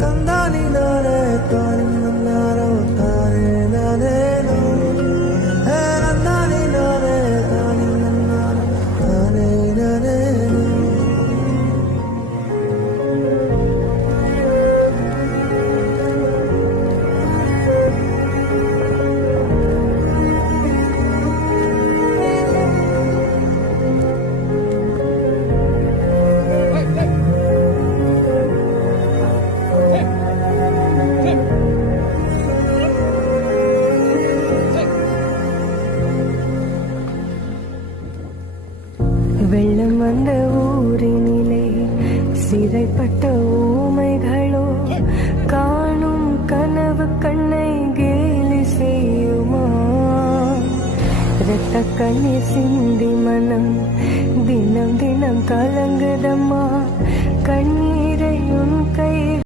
தந்தானி நானே தானி நன்னாரோ தானே நானேனோ நந்தானி நானே தானி நன்னாரோ தானே நானேனோ. வெள்ளம் வந்த ஊரினிலே சிறைப்பட்ட ஊமைகளோ காணும் கனவு கண்ணை கேலி செய்யுமா? இரத்த கண்ணீர் சிந்தி மனம் தினம் தினம் கலங்குதம்மா. கண்ணீரை உன் கை